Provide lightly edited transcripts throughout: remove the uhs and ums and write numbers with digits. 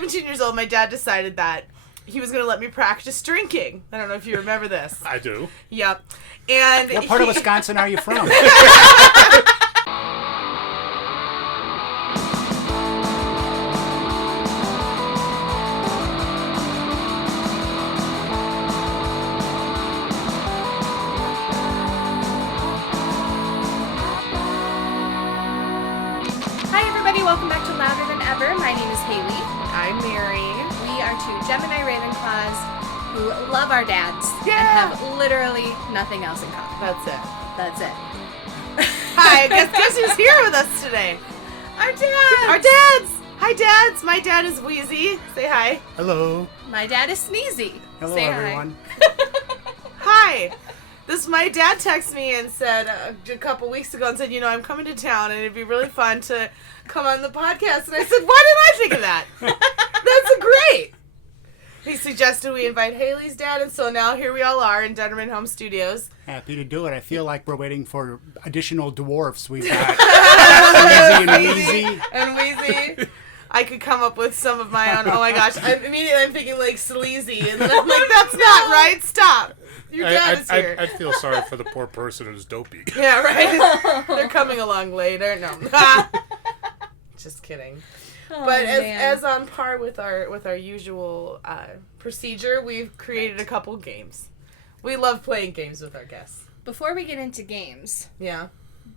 17 years old, my dad decided that he was going to let me practice drinking. I don't know if you remember this. I do. Yep. And what part of Wisconsin are you from? Welcome back to Louder Than Ever. My name is Hailey. I'm Mary. We are two Gemini Ravenclaws who love our dads and have literally nothing else in common. That's it. Hi, guess who's here with us today? Our dads. Our dads. Hi, dads. My dad is Wheezy. Say hi. Hello. My dad is Sneezy. Hello, Say everyone. Hi. My dad texted me and said a couple weeks ago and said, I'm coming to town and it'd be really fun to come on the podcast. And I said, why didn't I think of that? That's great. He suggested we invite Hailey's dad, and so now here we all are in Denderman Home Studios. Happy to do it. I feel like we're waiting for additional dwarfs. We've got Sneezy and Wheezy. And Wheezy. I could come up with some of my own. Oh my gosh. Immediately I'm thinking like sleazy. And then I'm like, that's not right. Stop. Your dad is here. I feel sorry for the poor person who's dopey. Yeah, right? They're coming along later. No. Just kidding. Oh, but as on par with our usual procedure, we've created a couple games. We love playing games with our guests. Before we get into games,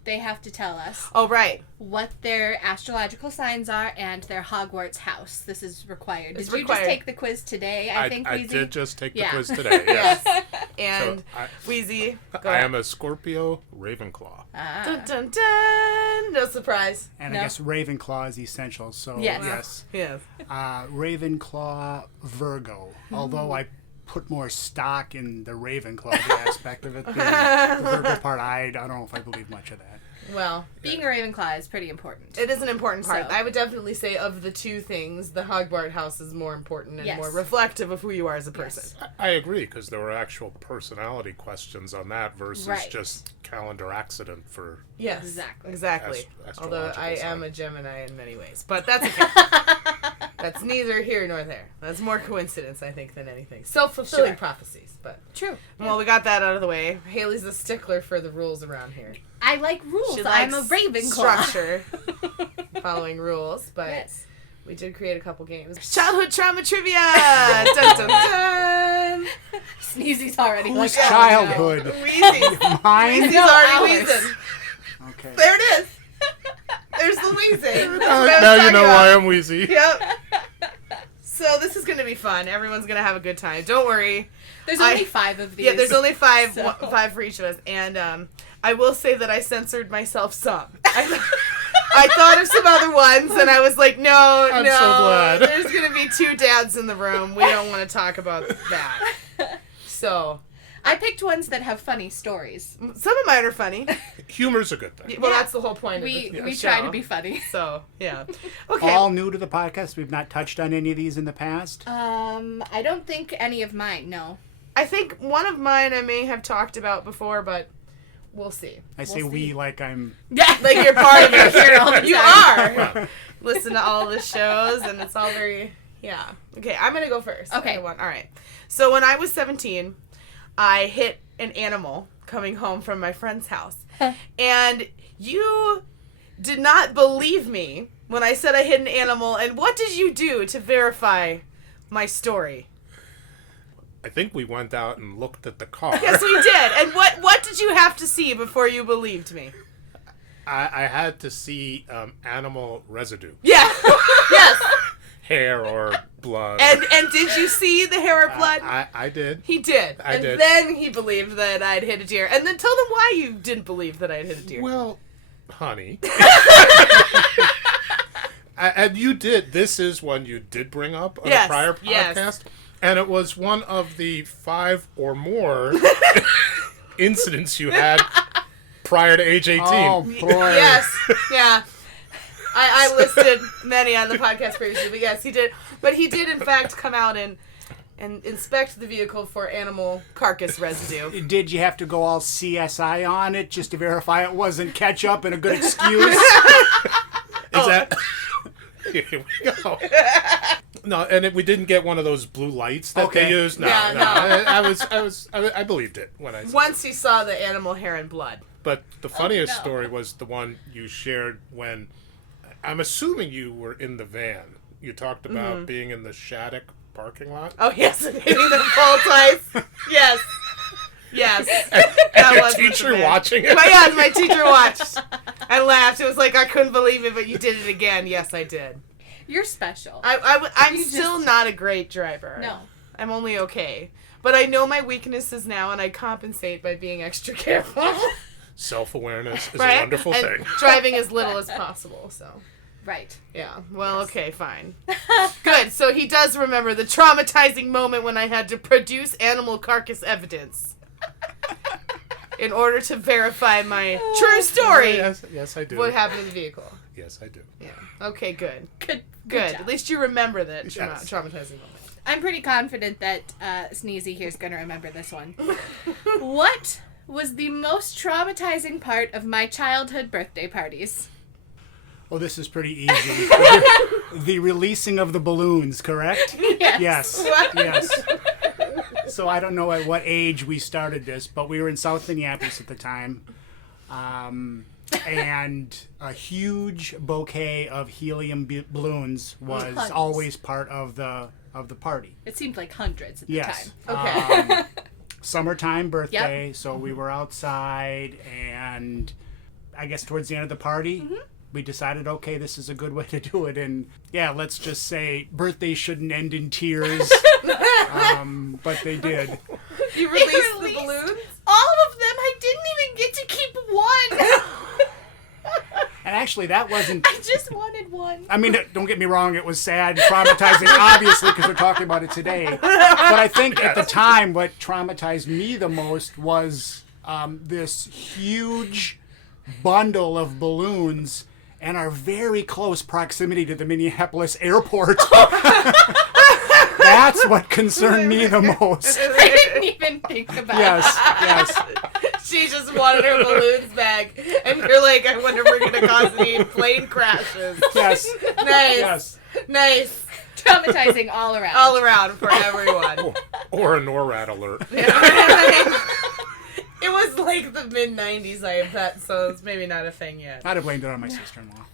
they have to tell us what their astrological signs are and their Hogwarts house. This is required. Did you just take the quiz today, I think, Wheezy? I did just take the quiz today, yes. And so Wheezy, I am a Scorpio Ravenclaw. Dun, dun, dun. No surprise. And I guess Ravenclaw is essential, so yes. Ravenclaw Virgo, although I put more stock in the Ravenclaw aspect of it. The Virgo part, I don't know if I believe much of that. Well, being a Ravenclaw is pretty important. It is an important part. So, I would definitely say of the two things, the Hogwarts house is more important and more reflective of who you are as a person. Yes. I agree, because there were actual personality questions on that versus just calendar accident for... Yes, exactly. Although I am a Gemini in many ways. But that's okay. That's neither here nor there. That's more coincidence, I think, than anything. Self-fulfilling prophecies, but... True. Well, we got that out of the way. Haley's a stickler for the rules around here. I like rules. I'm a Ravenclaw. Structure. Following rules, but we did create a couple games. Childhood trauma trivia! Dun, dun, dun! Sneezy's already Whose childhood? Wheezy's. Mine? Wheezy's already wheezing. Okay. There it is. There's the wheezing. Now you know why I'm wheezy. Yep. So this is going to be fun. Everyone's going to have a good time. Don't worry. There's only 5 of these. Yeah, there's only 5 for each of us. And I will say that I censored myself some. I thought of some other ones, and I was like, I'm so glad. There's going to be 2 dads in the room. We don't want to talk about that. So... I picked ones that have funny stories. Some of mine are funny. Humor's a good thing. Well, that's the whole point of the We show. try to be funny. So, yeah. Okay. All new to the podcast? We've not touched on any of these in the past? I don't think any of mine, no. I think one of mine I may have talked about before, but we'll see. I say we like I'm... Like you're part of it. Here all the time. You are. Listen to all the shows, and it's all very... Yeah. Okay, I'm going to go first. Okay. All right. So when I was 17... I hit an animal coming home from my friend's house. And you did not believe me when I said I hit an animal. And what did you do to verify my story? I think we went out and looked at the car. Yes, we did. And what did you have to see before you believed me? I had to see animal residue. Yeah. Yes. Hair or blood. And did you see the hair or blood? I did. He did. I did. And then he believed that I'd hit a deer. And then tell them why you didn't believe that I'd hit a deer. Well, honey. And you did. This is one you did bring up on a prior podcast. Yes. And it was one of the 5 or more incidents you had prior to age 18. Oh, boy. Yes. Yeah. I listed many on the podcast previously, but yes, he did. But he did, in fact, come out and inspect the vehicle for animal carcass residue. Did you have to go all CSI on it just to verify it wasn't ketchup and a good excuse? Is that... Here we go. No, and we didn't get one of those blue lights that they use. No, I believed it when I saw Once you saw the animal hair and blood. But the funniest story was the one you shared when, I'm assuming you were in the van. You talked about being in the Shattuck parking lot. Oh, yes, and hitting the pole twice. Yes. Yes. And your teacher watching it? My teacher watched and laughed. It was like, I couldn't believe it, but you did it again. Yes, I did. You're special. I'm still not a great driver. No. I'm only okay. But I know my weaknesses now, and I compensate by being extra careful. Self-awareness is a wonderful thing. Driving as little as possible, so. Right. Yeah. Well, okay, fine. Good. So he does remember the traumatizing moment when I had to produce animal carcass evidence in order to verify my true story. Yes, I do. What happened to the vehicle? Yes, I do. Yeah. Okay, good. Good. At least you remember that traumatizing moment. I'm pretty confident that Sneezy here is going to remember this one. What was the most traumatizing part of my childhood birthday parties? Oh, this is pretty easy. The releasing of the balloons, correct? Yes. Yes. So I don't know at what age we started this, but we were in South Minneapolis at the time. And a huge bouquet of helium balloons was always part of the party. It seemed like hundreds at the time. Okay. Summertime birthday, so we were outside, and I guess towards the end of the party, we decided, okay, this is a good way to do it, and yeah, let's just say birthdays shouldn't end in tears, but they did. You released the balloons? All of them. I didn't even get to keep one. And actually, that wasn't... I just wanted one. I mean, don't get me wrong, it was sad, traumatizing, obviously, because we're talking about it today. But I think at the time, what traumatized me the most was this huge bundle of balloons and our very close proximity to the Minneapolis airport. That's what concerned me the most. I didn't even think about it. Yes. She just wanted her balloons back, and you're like, I wonder if we're going to cause any plane crashes. Yes. Nice. Yes. Nice. Traumatizing all around. All around for everyone. Or a NORAD alert. It was like the mid-90s, I bet, so it's maybe not a thing yet. I'd have blamed it on my sister-in-law.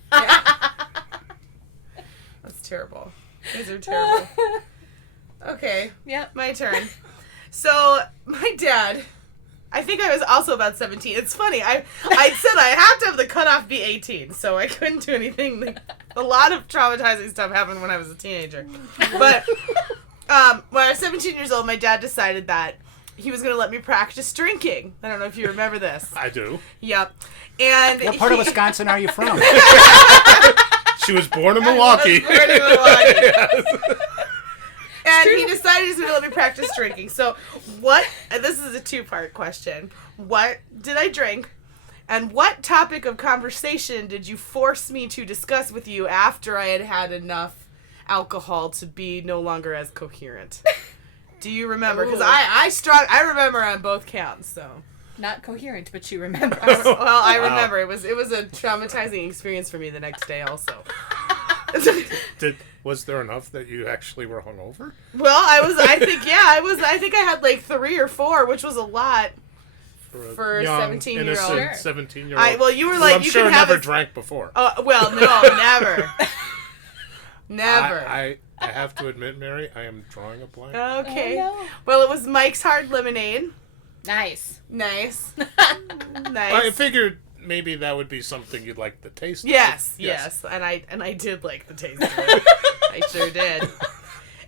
That's terrible. These are terrible. Okay. Yep. My turn. So, my dad, I think I was also about 17. It's funny. I said I have to have the cutoff be 18, so I couldn't do anything. A lot of traumatizing stuff happened when I was a teenager. But when I was 17 years old, my dad decided that he was going to let me practice drinking. I don't know if you remember this. I do. Yep. And what part of Wisconsin are you from? She was born in Milwaukee. Yes. And he decided he was going to let me practice drinking. So this is a two-part question. What did I drink? And what topic of conversation did you force me to discuss with you after I had had enough alcohol to be no longer as coherent? Do you remember? Because I remember on both counts, so. Not coherent, but you remember. Well, I remember. It was a traumatizing experience for me the next day also. Was there enough that you actually were hungover? Well, I think I had like 3 or 4, which was a lot for a 17-year-old. 17-year-old. Well, you were like, I'm you sure can have never drank before. Well, no, never. Never. I have to admit, Mary, I am drawing a blank. Okay. Oh, no. Well, it was Mike's Hard Lemonade. Nice. Nice. I figured maybe that would be something you'd like the taste of. Yes. And I did like the taste of it. I sure did.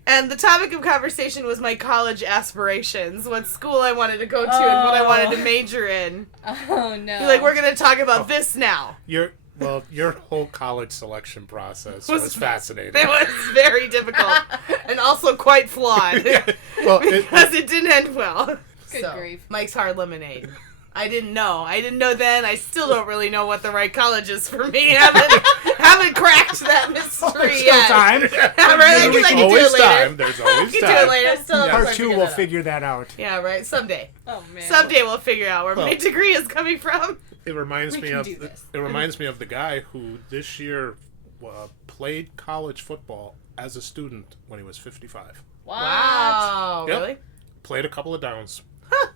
And the topic of conversation was my college aspirations, what school I wanted to go to and what I wanted to major in. Oh, no. You're like, we're going to talk about this now. Your whole college selection process was fascinating. It was very difficult and also quite flawed. Because it didn't end well. Good grief. Mike's Hard Lemonade. I didn't know then. I still don't really know what the right college is for me. Haven't cracked that mystery yet. Time. There's always time. There's always time. Do it later. Still Part 2 will figure that out. Yeah, right. Someday. Oh man. Someday we'll figure out where my degree is coming from. It reminds me of the guy who this year played college football as a student when he was 55. Wow. Yep. Really? Played a couple of downs.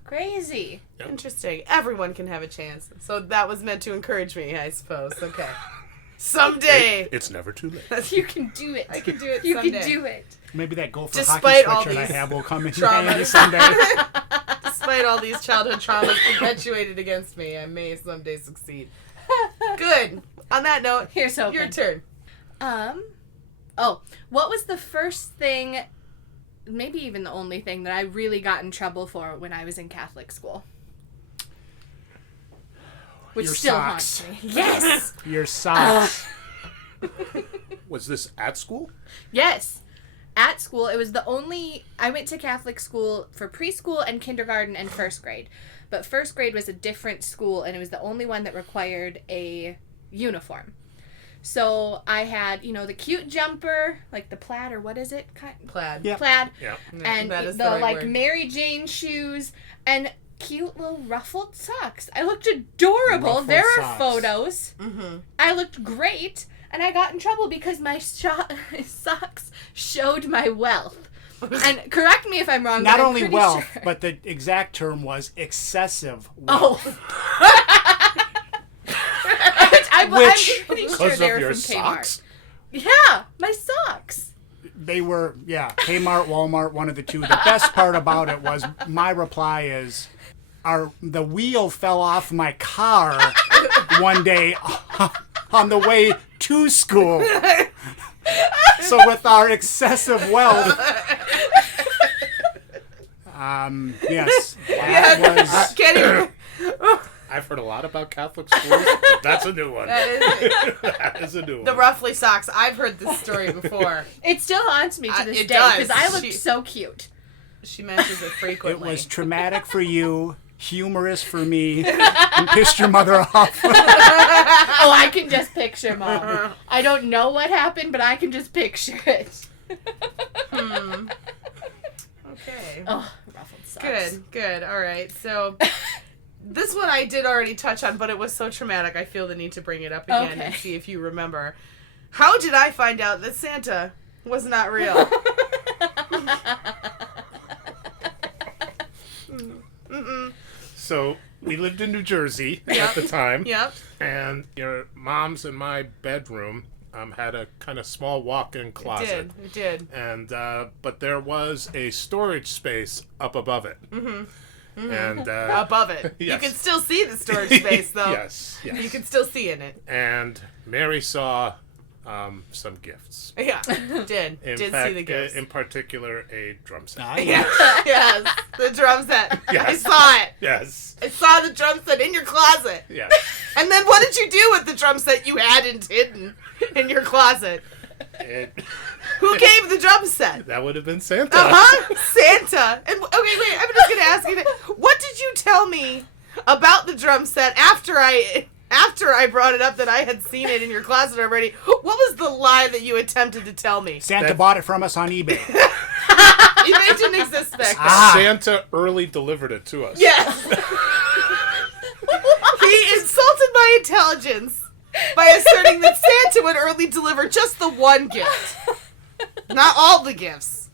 Crazy. Yep. Interesting. Everyone can have a chance. So that was meant to encourage me, I suppose. Okay. Someday. It's never too late. You can do it. I can do it You someday. can do it. Maybe that Gopher Despite hockey all switcher I these have will come in traumas. handy someday. Despite all these childhood traumas perpetuated against me, I may someday succeed. Good. On that note, here's hoping. Your turn. What was the first thing, maybe even the only thing, that I really got in trouble for when I was in Catholic school? Which Your still socks. haunts me. Yes! Your socks. Was this at school? Yes. At school, it was I went to Catholic school for preschool and kindergarten and first grade. But first grade was a different school, and it was the only one that required a uniform. So I had, the cute jumper, like the plaid, or what is it? Plaid. Yep. Plaid. Yeah. And that is the right like word. Mary Jane shoes and cute little ruffled socks. I looked adorable. Ruffled There are socks. photos. Mm-hmm. I looked great, and I got in trouble because my socks showed my wealth. And correct me if I'm wrong. Not but I'm only pretty wealth, sure. but the exact term was excessive wealth. Oh. I'm pretty sure Because they of were your from socks? Kmart. Yeah, my socks. They were, Kmart, Walmart, one of the two. The best part about it was my reply is, the wheel fell off my car one day on the way to school. So with our excessive wealth, yes, that was... Can't even... I've heard a lot about Catholic schools, but that's a new one. That is a new one. The roughly socks. I've heard this story before. It still haunts me to this it day does. because I looked so cute. She mentions it It frequently. was traumatic for you, humorous for me, and pissed your mother off. Oh, I can just picture, Mom. I don't know what happened, but I can just picture it. Okay. Oh, ruffled socks. Good. All right. So this one I did already touch on, but it was so traumatic, I feel the need to bring it up again and see if you remember. How did I find out that Santa was not real? So we lived in New Jersey at the time. Yep. And your mom's and my bedroom had a kind of small walk-in closet. It did. And but there was a storage space up above it. And Above it. Yes. You can still see the storage space, though. Yes. You can still see in it. And Mary saw some gifts. Yeah, did fact, see the gifts. In particular, a drum set. Yes, the drum set. Yes. I saw it. Yes. I saw the drum set in your closet. Yes. And then what did you do with the drum set you hadn't hidden in your closet? Who gave the drum set? That would have been Santa. Santa. And okay, wait. I'm just gonna ask you. What did you tell me about the drum set after I brought it up that I had seen it in your closet already? What was the lie that you attempted to tell me? Santa bought it from us on eBay. eBay didn't exist back then. Santa early delivered it to us. Yes. He insulted my intelligence by asserting that Santa would early deliver just the one gift. Not all the gifts.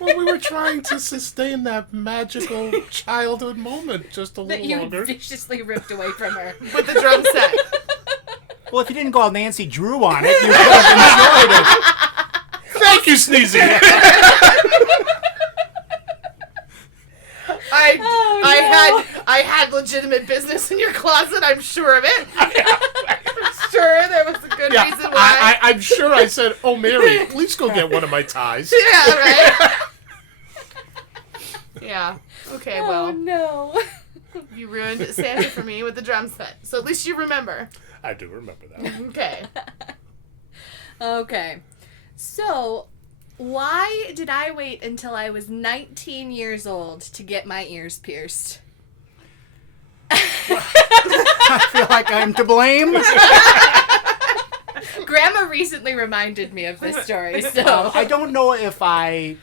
Well, we were trying to sustain that magical childhood moment just a That little you longer. viciously ripped away from her. With the drum set. Well, if you didn't go all Nancy Drew on it, you could have enjoyed it. Thank you, Sneezy. I had legitimate business in your closet, I'm sure of it. I'm sure there was a good reason why. I'm sure I said, "Oh, Mary, please go get one of my ties." Yeah, right? Yeah. Okay, Oh well, no. you ruined Santa for me with the drum set. So at least you remember. I do remember that. Okay. Okay. So, why did I wait until I was 19 years old to get my ears pierced? I feel like I'm to blame. Grandma recently reminded me of this story, so... I don't know if I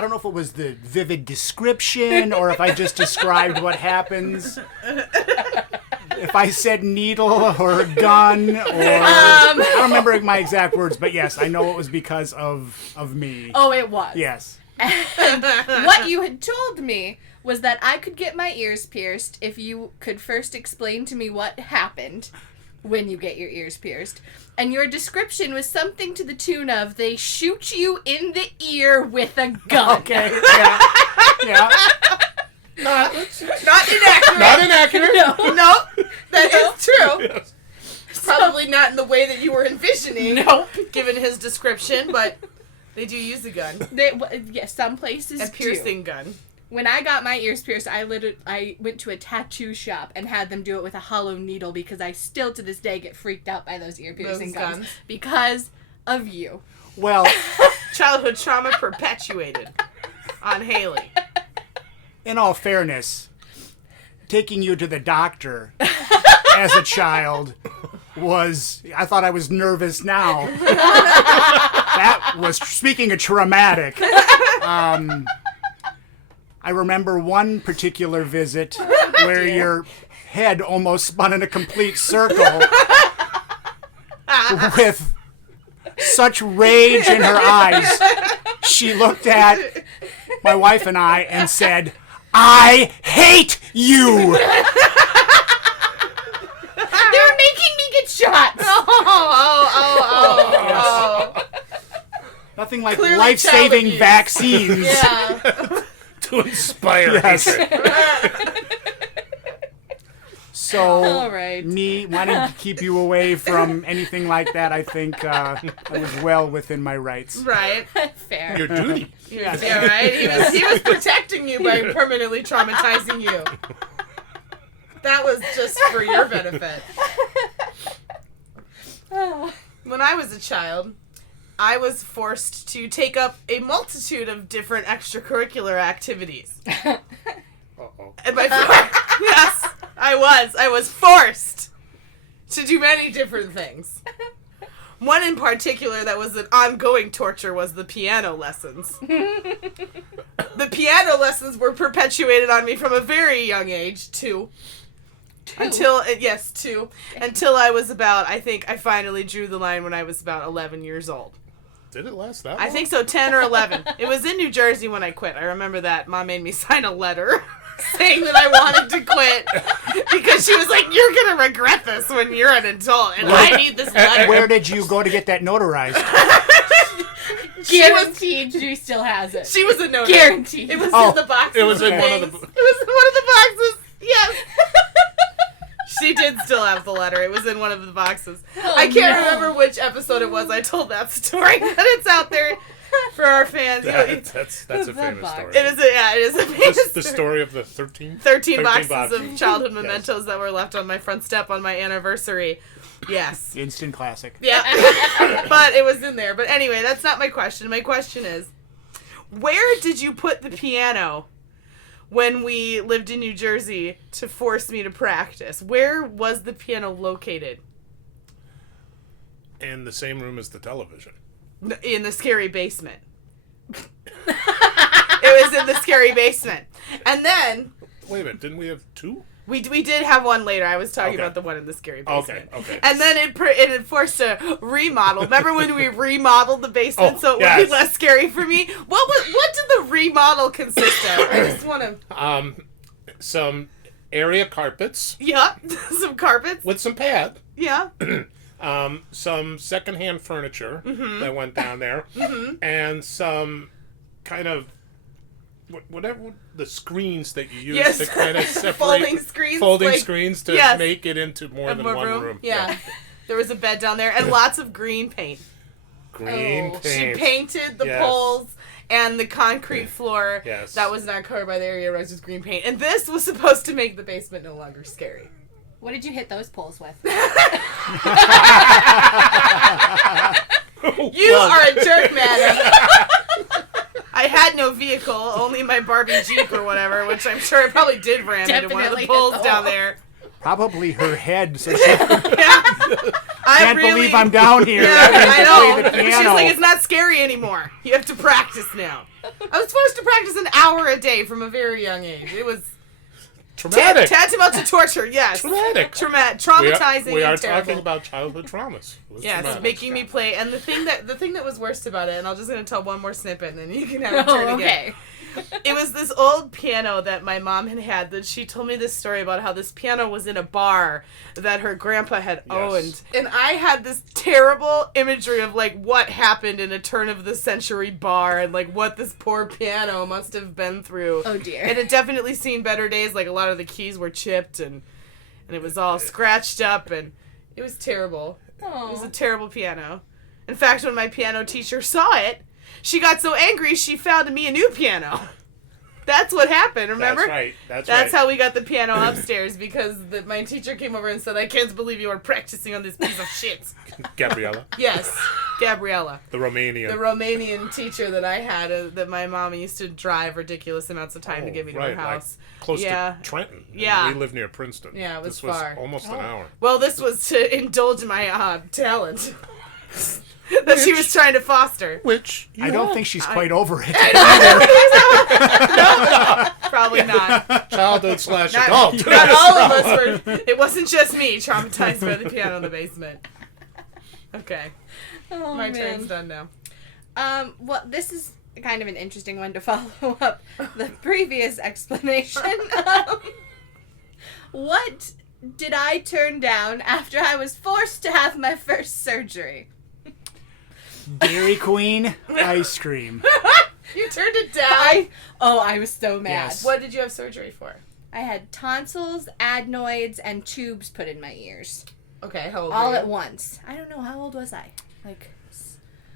don't know if it was the vivid description or if I just described what happens. if I said needle or gun or I don't remember my exact words, but yes, I know it was because of me. Oh, it was. Yes. And what you had told me was that I could get my ears pierced if you could first explain to me what happened when you get your ears pierced. And your description was something to the tune of, they shoot you in the ear with a gun. Okay, yeah. Not inaccurate. Not inaccurate. No, that is true. Yes. Probably not in the way that you were envisioning, given his description, but they do use a gun. Yes, some places do. A piercing gun. When I got my ears pierced, I went to a tattoo shop and had them do it with a hollow needle because I still to this day get freaked out by those ear piercing guns because of you. Well, childhood trauma perpetuated on Hailey. In all fairness, taking you to the doctor as a child I thought I was nervous now. That was, speaking of traumatic, I remember one particular visit where your head almost spun in a complete circle with such rage in her eyes. She looked at my wife and I and said, "I hate you!" They're making me get shots! Oh. Nothing like clearly life-saving vaccines. Yeah. To inspire hatred. So, me wanting to keep you away from anything like that, I think I was well within my rights. Right. Fair. Your duty. Yeah, right? He was protecting you by permanently traumatizing you. That was just for your benefit. When I was a child, I was forced to take up a multitude of different extracurricular activities. Uh-oh. And yes, I was forced to do many different things. One in particular that was an ongoing torture was the piano lessons. The piano lessons were perpetuated on me from a very young age, 2. Until I was about, I think I finally drew the line when I was about 11 years old. Did it last that long? I think so, 10 or 11. It was in New Jersey when I quit. I remember that. Mom made me sign a letter saying that I wanted to quit because she was like, "You're going to regret this when you're an adult, and I need this letter." Where did you go to get that notarized? Guaranteed she still has it. She was a notary. Guaranteed. It was in the boxes. It was in one of the... It was in one of the boxes. Yes. She did still have the letter. It was in one of the boxes. I can't remember which episode it was I told that story, but it's out there for our fans. That's a famous story. It is a famous story. The story of the 13 boxes of childhood mementos that were left on my front step on my anniversary. Yes. Instant classic. Yeah. But it was in there. But anyway, that's not my question. My question is, where did you put the piano when we lived in New Jersey to force me to practice? Where was the piano located? In the same room as the television. In the scary basement. It was in the scary basement. And then... Wait a minute, didn't we have 2? We did have one later. I was talking about the one in the scary basement. Okay. And then it forced a remodel. Remember when we remodeled the basement so it would be less scary for me? What did the remodel consist of? I just want to... some area carpets. Yeah, some carpets. With some pad. Yeah. Some secondhand furniture that went down there. And some kind of... whatever the screens that you use to kind of separate folding screens to make it into more than one room. Yeah. There was a bed down there and lots of green paint. Paint. She painted the poles and the concrete floor that was not covered by the area rugs with green paint. And this was supposed to make the basement no longer scary. What did you hit those poles with? You are a jerk, madam. I had no vehicle, only my Barbie Jeep or whatever, which I'm sure I probably did ram into one of the poles down there. Probably her head, so she can't believe I'm down here. Yeah, I know. She's like, it's not scary anymore. You have to practice now. I was supposed to practice an hour a day from a very young age. It was Traumatic. Tantamount to torture, yes. Traumatizing. We are talking about childhood traumas. Yes, making me play. And the thing that was worst about it, and I'm just going to tell one more snippet, and then you can have a turn again. Okay. It was this old piano that my mom had that she told me this story about how this piano was in a bar that her grandpa had owned. And I had this terrible imagery of, like, what happened in a turn-of-the-century bar and, like, what this poor piano must have been through. Oh, dear. And it definitely seen better days. Like, a lot of the keys were chipped, and it was all scratched up, and it was terrible. Aww. It was a terrible piano. In fact, when my piano teacher saw it, she got so angry she found me a new piano. That's what happened, remember? That's right. That's how we got the piano upstairs, because my teacher came over and said, I can't believe you are practicing on this piece of shit. Gabriella? Yes, Gabriella. The Romanian teacher that I had, that my mom used to drive ridiculous amounts of time to get me to her house. Like close to Trenton. Yeah. We live near Princeton. Yeah, it was far. This was almost an hour. Well, this was to indulge my talent. That she was trying to foster. Which I don't think she's quite over it. No, probably not. Childhood / adult. Not all of us were. It wasn't just me traumatized by the piano in the basement. Okay. My turn's done now. Well, this is kind of an interesting one to follow up the previous explanation. What did I turn down after I was forced to have my first surgery? Dairy Queen ice cream. You turned it down? I was so mad. Yes. What did you have surgery for? I had tonsils, adenoids, and tubes put in my ears. Okay, how old all were you? at once. I don't know, how old was I?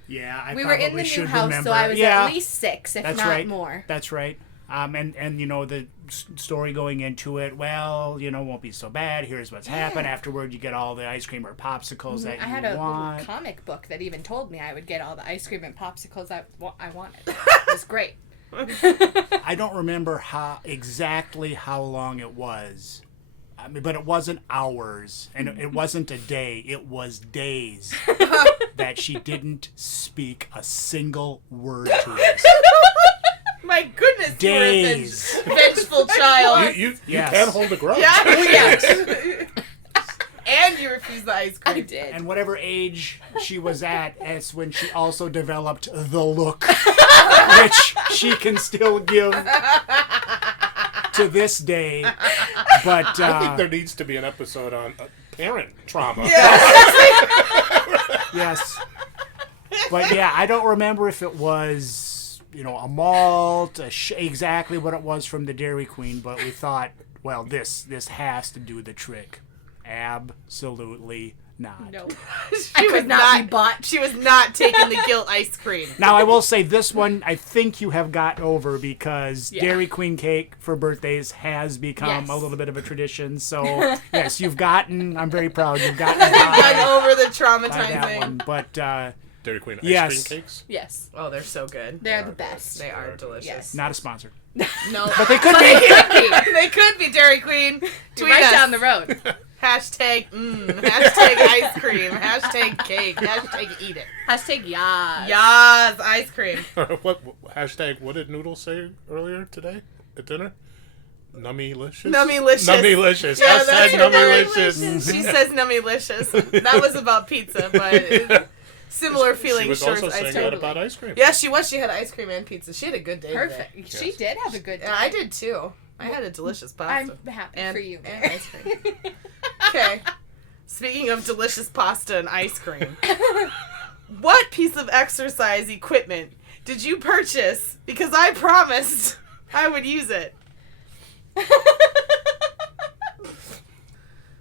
Yeah, we were in the new house, remember. so I was at least 6, if That's not right. more. That's right. And you know, the story going into it, well, you know, won't be so bad. Here's what's happened. Afterward, you get all the ice cream or popsicles that you want. I had a little comic book that even told me I would get all the ice cream and popsicles I wanted. It was great. I don't remember exactly how long it was. But it wasn't hours, and it wasn't a day. It was days that she didn't speak a single word to us. My goodness, days. You were a vengeful child. You can't hold a grudge. Yeah. And you refused the ice cream. I did. And whatever age she was at, it's when she also developed the look, which she can still give to this day. But I think there needs to be an episode on parent trauma. Yes. But yeah, I don't remember if it was, you know, a malt, exactly what it was from the Dairy Queen, but we thought, well, this has to do the trick. Absolutely not. No. She was not be bought. She was not taking the guilt ice cream. Now, I will say this one, I think you have gotten over, because Dairy Queen cake for birthdays has become a little bit of a tradition. So, yes, I'm very proud you've gotten over the traumatizing one. But, Dairy Queen ice cream cakes? Yes. Oh, they're so good. They're the best. They are delicious. Yes. Not a sponsor. No. But they could be. They could be, Dairy Queen. Tweet right us. down the road. Hashtag hashtag ice cream, hashtag cake, hashtag eat it. Hashtag yas. Yas, ice cream. What did Noodle say earlier today at dinner? Nummylicious? Nummylicious. Yeah, hashtag nummylicious. She says nummylicious. That was about pizza, but similar feeling. She was also saying that about ice cream. Yeah, she was. She had ice cream and pizza. She had a good day. Perfect. Today. She did have a good day. I did too. I had a delicious pasta. I'm happy for you. And ice cream. Okay. Speaking of delicious pasta and ice cream, what piece of exercise equipment did you purchase because I promised I would use it?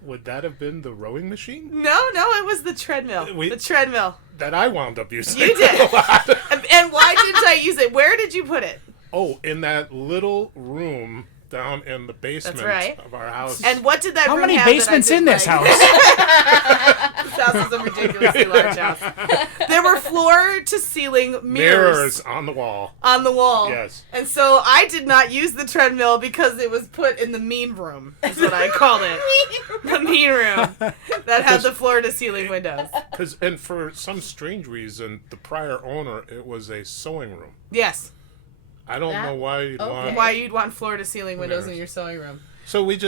Would that have been the rowing machine? No, it was the treadmill. The treadmill. That I wound up using. You did. And why didn't I use it? Where did you put it? Oh, in that little room down in the basement of our house. And what did that How room many have basements in this house? This house is a ridiculously large house. There were floor-to-ceiling mirrors on the wall. On the wall. Yes. And so I did not use the treadmill because it was put in the mean room, is what I called it. The mean room. That had the floor-to-ceiling windows. And for some strange reason, the prior owner, it was a sewing room. Yes. I don't know why you'd want floor-to-ceiling windows in your sewing room. So we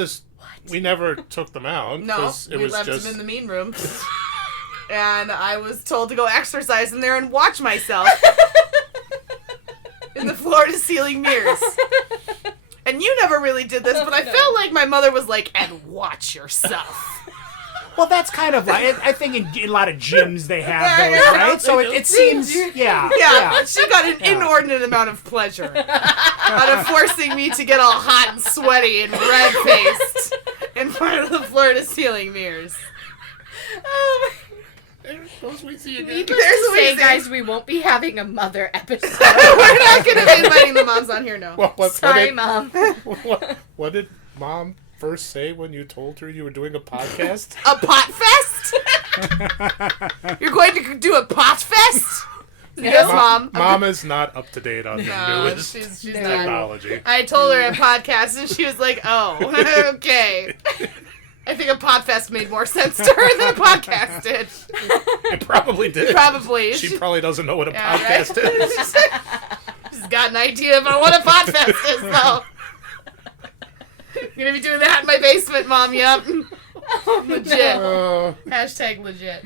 nenever took them out. No, we left them in the mean room. And I was told to go exercise in there and watch myself in the floor-to-ceiling mirrors. And you never really did this, but I felt like my mother was like, and watch yourself. Well, that's kind of like, I think in a lot of gyms they have those, right? So it seems, yeah. She got an inordinate amount of pleasure out of forcing me to get all hot and sweaty and red-faced in front of the floor-to-ceiling mirrors. Needless to say, guys, we won't be having a mother episode. We're not going to be inviting the moms on here, no. Sorry, Mom. What did Mom first say when you told her you were doing a podcast? A pot fest? You're going to do a pot fest? Yes, Mom. Mom is not up to date on the newest she's technology. Not. I told her a podcast, and she was like, "Oh, okay." I think a pot fest made more sense to her than a podcast did. It probably did. Probably. She probably doesn't know what a podcast is. She's got an idea about what a pot fest is, though. I'm gonna be doing that in my basement, Mom. Yep. Legit. Hashtag legit.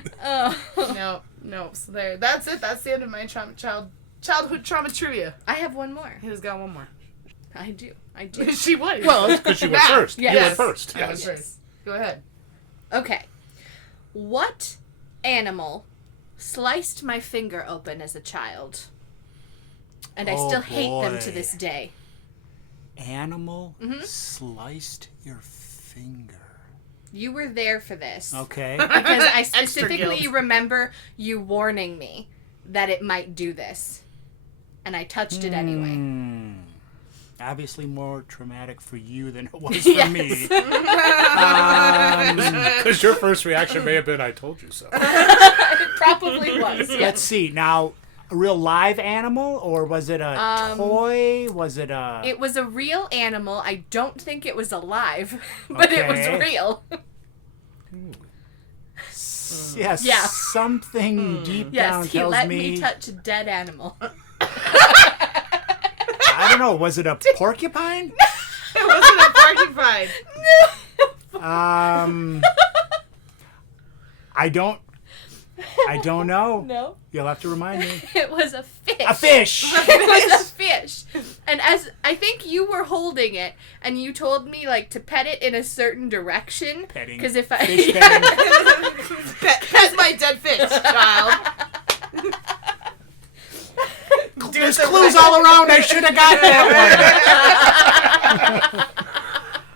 No. So there. That's it. That's the end of my childhood trauma trivia. I have one more. Who's got one more? I do. She would. Well, it's because you went first. Yes. You went first. I was first. Go ahead. Okay. What animal sliced my finger open as a child? And I still hate them to this day. Animal sliced your finger. You were there for this. Okay. Because I specifically remember you warning me that it might do this. And I touched it anyway. Obviously more traumatic for you than it was for me. Because your first reaction may have been, I told you so. It probably was. Yes. Let's see. Now, a real live animal, or was it a toy? Was it a... It was a real animal. I don't think it was alive, but it was real. Yes, something deep down tells me... Yes, he let me touch a dead animal. I don't know. Was it a porcupine? It wasn't a porcupine. I don't know. No. You'll have to remind me. It was a fish. A fish. It was a fish. And as I think you were holding it, and you told me like to pet it in a certain direction. Petting. Because if I Fish petting. Pet my dead fish, child. There's clues all around. I should have got that one.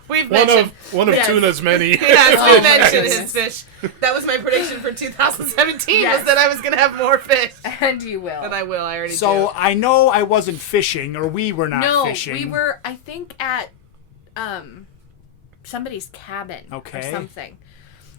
We've mentioned one of Tuna's many. Yes, we mentioned his fish. That was my prediction for 2017. Was that I was going to have more fish. And you will. And I will. I already do. So I know I wasn't fishing, or we were not fishing. No, we were. I think at somebody's cabin or something.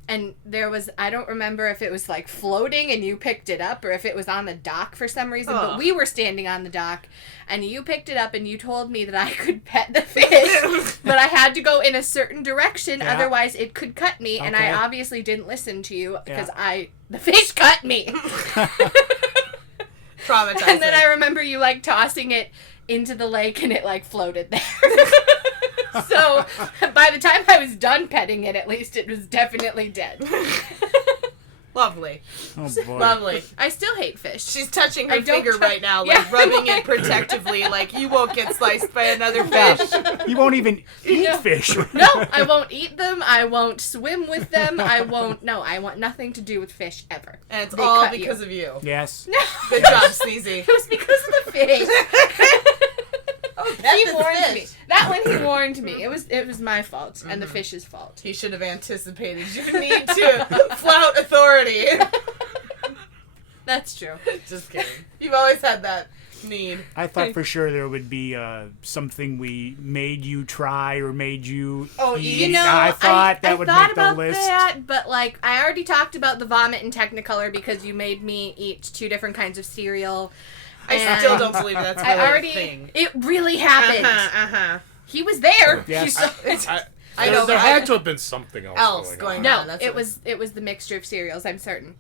And there was, I don't remember if it was like floating and you picked it up or if it was on the dock for some reason, but we were standing on the dock and you picked it up and you told me that I could pet the fish, but I had to go in a certain direction, otherwise it could cut me, and I obviously didn't listen to you because the fish cut me. Traumatizing. And then I remember you like tossing it into the lake and it like floated there. So, by the time I was done petting it, at least it was definitely dead. Lovely. Oh, boy. Lovely. I still hate fish. She's touching her finger right now, like rubbing it protectively, like you won't get sliced by another fish. You won't even eat fish. No, I won't eat them. I won't swim with them. I want nothing to do with fish ever. And it's all because of you. Yes. No. Good job, Sneezy. It was because of the fish. He warned me. That one he warned me. It was my fault and the fish's fault. He should have anticipated your need to flout authority. That's true. Just kidding. You've always had that need. I thought for sure there would be something we made you try or made you eat. You know, I thought that would make the list. That, but like I already talked about the vomit in Technicolor because you made me eat 2 different kinds of cereal. I still don't believe that's really a thing. It really happened. He was there. Yes. I know. There had to have been something else going on. No, it was the mixture of cereals. I'm certain.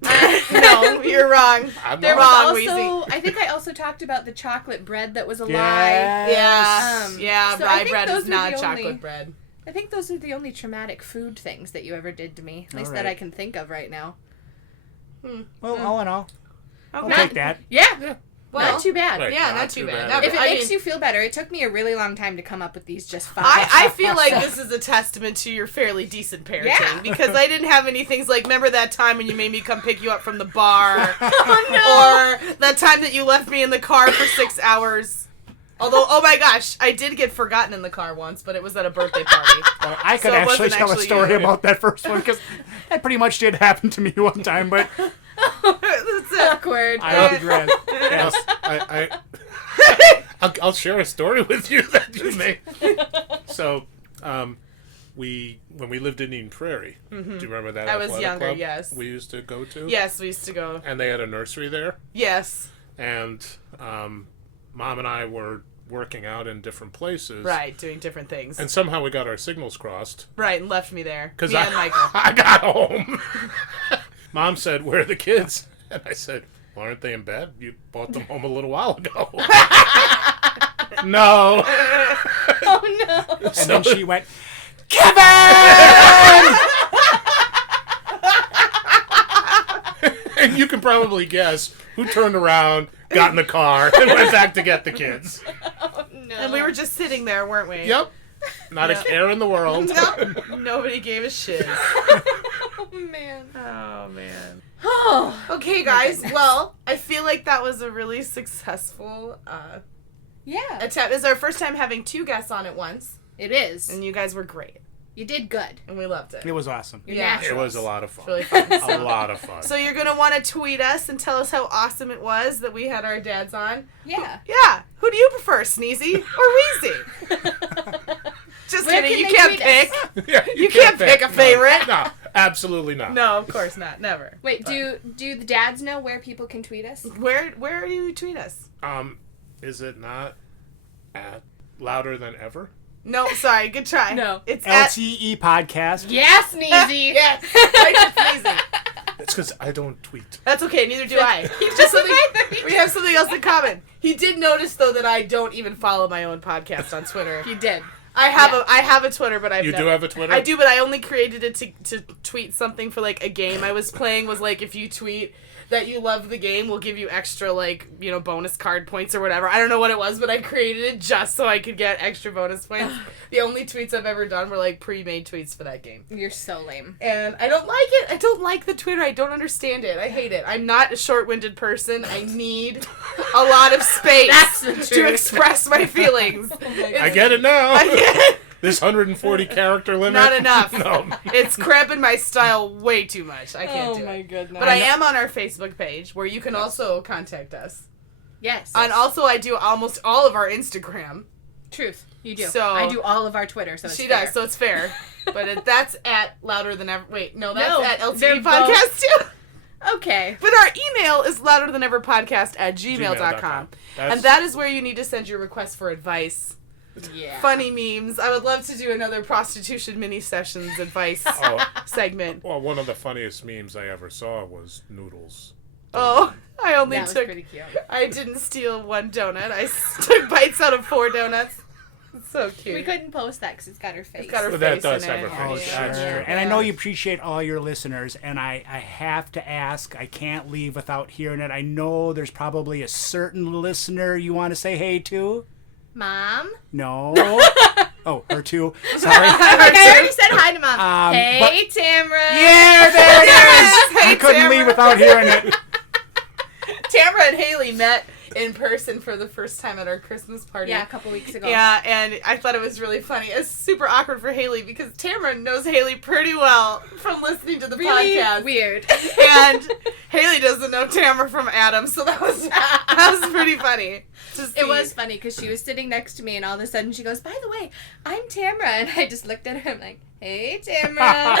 No, you're wrong. There was also, I think I also talked about the chocolate bread that was a lie. Yeah. So rye bread is not chocolate only... bread. I think those are the only traumatic food things that you ever did to me. At least that I can think of right now. Well, all in all, I'll take that. Yeah. Well, not too bad. Right, not too bad. If it makes you feel better, it took me a really long time to come up with these just 5. I feel like this is a testament to your fairly decent parenting because I didn't have any things like, remember that time when you made me come pick you up from the bar? Oh, no. Or that time that you left me in the car for 6 hours. Although, oh my gosh, I did get forgotten in the car once, but it was at a birthday party. Well, I could actually tell a story about that first one because that pretty much did happen to me one time, but... That's awkward. I regret. Yes, I'll share a story with you that you made. So, when we lived in Eden Prairie, do you remember that? I was younger, club yes. We used to go to? Yes, we used to go. And they had a nursery there? Yes. And Mom and I were working out in different places. Right, doing different things. And somehow we got our signals crossed. Right, and left me there. Because and Michael. I got home. Mom said, "Where are the kids?" And I said, "Well, aren't they in bed? You brought them home a little while ago." No. Oh, no. And then she went, "Kevin!" And you can probably guess who turned around, got in the car, and went back to get the kids. Oh, no. And we were just sitting there, weren't we? Yep. Not a care in the world. Nope. Nobody gave a shit. Oh, man. Oh, man. Oh. Okay, guys. Well, I feel like that was a really successful attempt. It's our first time having 2 guests on at once. It is. And you guys were great. You did good. And we loved it. It was awesome. It was a lot of fun. Really fun. A lot of fun. So you're going to want to tweet us and tell us how awesome it was that we had our dads on. Yeah. Who do you prefer, Sneezy or Wheezy? Just kidding. You can't pick. Yeah, you can't pick a favorite. No, absolutely not. No, of course not. Never. Wait, do the dads know where people can tweet us? Where do you tweet us? Is it not at Louder Than Ever? No, sorry. Good try. No. It's LTE Podcast. Yes, Sneezy. Yes. Sneezy. It's because I don't tweet. That's okay. Neither do I. We have something else in common. He did notice, though, that I don't even follow my own podcast on Twitter. He did. I have a Twitter, but You do have a Twitter? I do, but I only created it to tweet something for, like, a game I was playing. Was like, if you tweet that you love the game, we'll give you extra, like, you know, bonus card points or whatever. I don't know what it was, but I created it just so I could get extra bonus points. The only tweets I've ever done were, like, pre-made tweets for that game. You're so lame. And I don't like it. I don't like the Twitter. I don't understand it. I hate it. I'm not a short-winded person. I need a lot of space to express my feelings. I get it now. I get it. This 140 character limit. Not enough. No. It's cramping my style way too much. I can't do it. Oh my goodness. But I am on our Facebook page where you can also contact us. Yes. And also I do almost all of our Instagram. Truth. You do. So I do all of our Twitter, so it's she fair. does, so it's fair. But that's at Louder Than Ever. Wait, no, that's at they're LTV Podcast too. Okay. But our email is louderthaneverpodcast@gmail.com. And that is where you need to send your requests for advice. Yeah. Funny memes. I would love to do another prostitution mini sessions advice segment. Well, one of the funniest memes I ever saw was noodles. Oh, I only that was took. Pretty cute. I didn't steal 1 donut. I took bites out of 4 donuts. It's so cute. We couldn't post that because it's got her face. It's got her But face that does in have it. her Oh, face. sure. That's true. And I know you appreciate all your listeners, and I have to ask, I can't leave without hearing it. I know there's probably a certain listener you want to say hey to. Mom? No. Oh, her too. Sorry. I already said hi to Mom. Hey, Tamara. Yeah, there it is. Hey, I couldn't Tamara. leave without hearing it. Tamara and Hailey met in person for the first time at our Christmas party. Yeah, a couple weeks ago. Yeah, and I thought it was really funny. It's super awkward for Hailey because Tamara knows Hailey pretty well from listening to the podcast. Weird. And Hailey doesn't know Tamara from Adam, so that was pretty funny. It was funny because she was sitting next to me and all of a sudden she goes, "By the way, I'm Tamara." And I just looked at her and I'm like, "Hey, Tamara."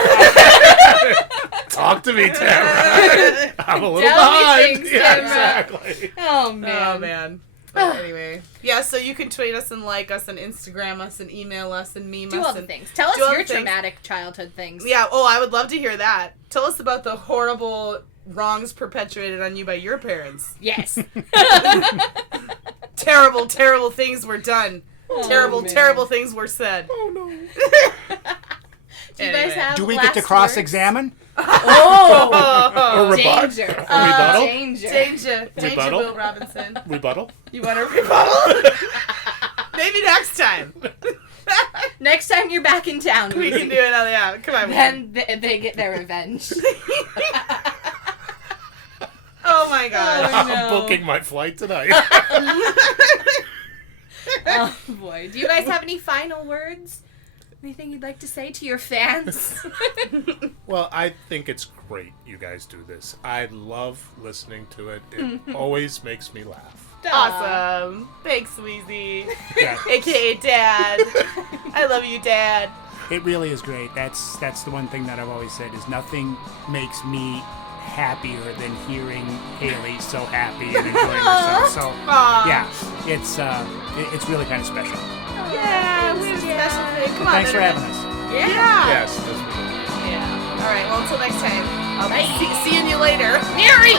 Talk to me, Tamara. I'm a little Tell me behind. things, Yeah, Tamara. exactly. Oh, man. Oh, man. But anyway. Yeah, so you can tweet us and like us and Instagram us and email us and meme Do us. all the things. Tell us do all your the things. traumatic childhood things. Yeah, I would love to hear that. Tell us about the horrible wrongs perpetuated on you by your parents. Yes. Terrible, terrible things were done Terrible things were said. Oh no. Do you guys have? Do we get to cross-examine? Or danger. Rebuttal? Danger, Rebuttal? Will Robinson. Rebuttal? You want a rebuttal? Maybe next time. Next time you're back in town, we can do another. Yeah, come on. Then they get their revenge. Oh my god! Oh, no. I'm booking my flight tonight. Oh boy! Do you guys have any final words? Anything you'd like to say to your fans? Well, I think it's great you guys do this. I love listening to it. It always makes me laugh. Awesome. Thanks, Wheezy. Yeah. AKA Dad. I love you, Dad. It really is great. That's the one thing that I've always said is nothing makes me happier than hearing Hailey so happy and enjoying herself. So yeah, it's really kind of special. Yeah, we have a special thing. Come on, thanks for having us. Yeah. Yes. Yeah. All right. Well, until next time. I'll be seeing you later. Mary.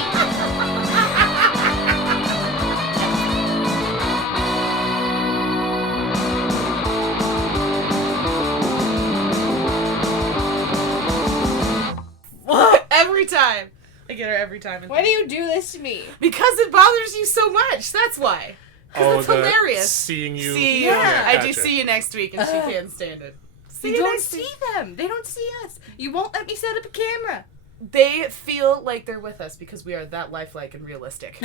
Every time. I get her every time. Why do you do this to me? Because it bothers you so much. That's why. Because it's hilarious. Seeing you. Yeah, I do see you next week, and she can't stand it. You don't see them. They don't see us. You won't let me set up a camera. They feel like they're with us because we are that lifelike and realistic.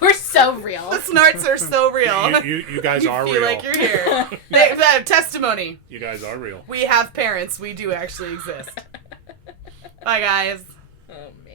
We're so real. The snorts are so real. You guys are real. You feel like you're here. They have testimony. You guys are real. We have parents. We do actually exist. Bye, guys. Oh, man.